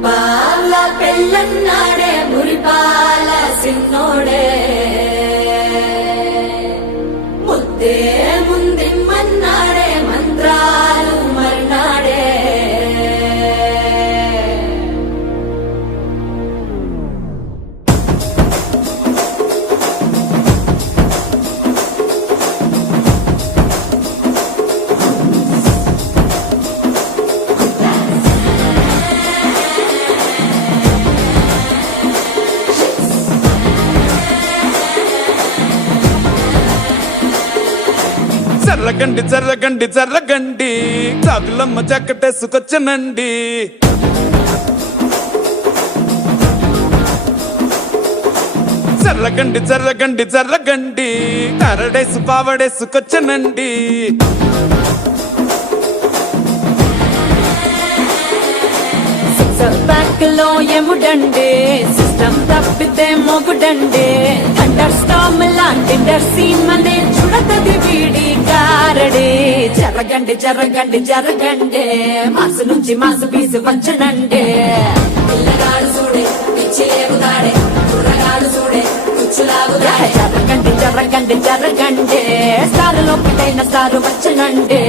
ముప్పాల పెళ్ళన్నాడే మురిపాల సిన్నోడే ముద్దే ముందిమ్మన్నాడే మంత్రాలు మర్నాడే జర్రగండి జర్రగండి జర్రగండి చాకులమ్మ జక్కటేసుకొచ్చనండి జర్రగండి జర్రగండి జర్రగండి కరడేసు పావడేసుకొచ్చనండి బ్యాక్ లో ఎముడండి సిస్టమ్ తప్పితే మొగుడండి థండర్ స్టామ్ లాంటి సీమనే చుడతది వీడి గారడి జరగండి జరగండి జరగండి మాసు నుంచి మాసు పీసు పంచనండి పిల్లగాడు చూడే పిచ్చి లేగుతాడే కుర్రగాడు చూడే కుచ్చులాగుతాడే జరగండి జరగండి జరగండి స్టార్ లో పిటైన స్టార్ వచ్చనండి